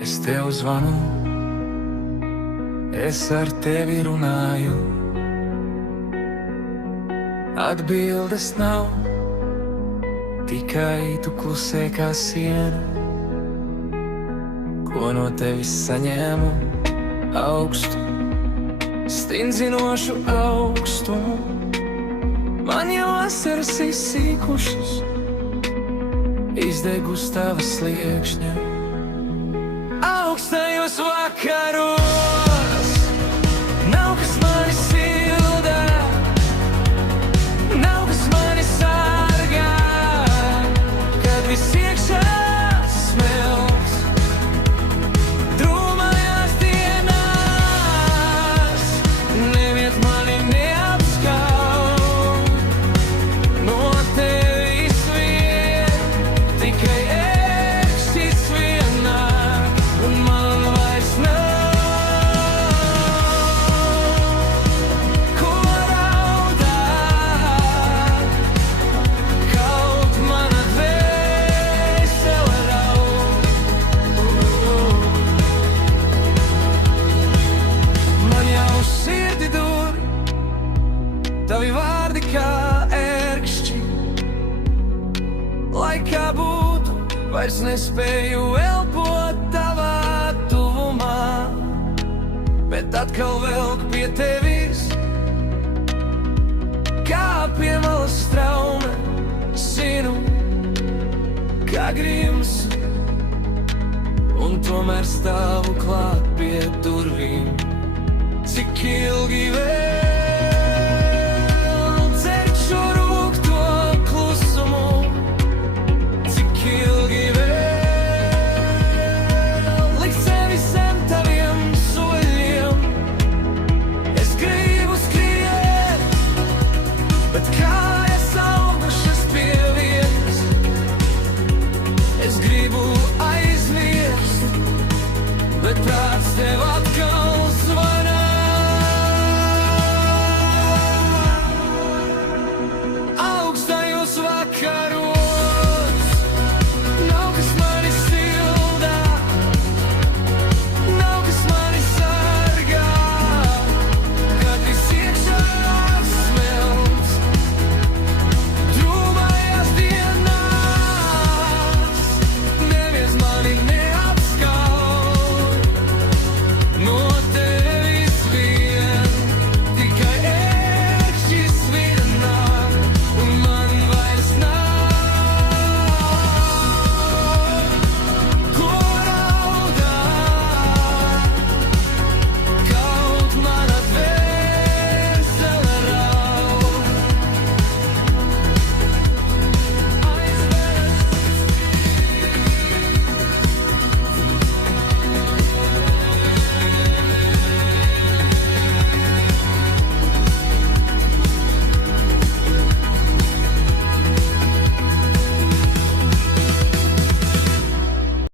Es tev zvanu, es ar tevi runāju, atbildes nav, tikai tu klusē kā siena. Ko no tevis saņēmu? Augstu, stingzinošu augstumu. Man jau asaras izsīkušas, izdegus tavas sliekšņa. Augstajos vakaros nav kas mani silda, nav kas mani sargā, kad viss iekšā smilts. Drūmajās dienās neviens mani neapskauj, no tevis vien tikai ērkšķis vienā, un man vairs nav ko raudāt, kaut mana dvēsele raud. Man jau sirdi dur tavi vārdi kā ērkšķi, lai kā būtu, vairs nespēju elpot tavā tuvumā, bet atkal velk pie tevis, kā pie malas straume, zinu, kā grims, un tomēr stāvu klāt pie durvīm. Cik ilgi vēl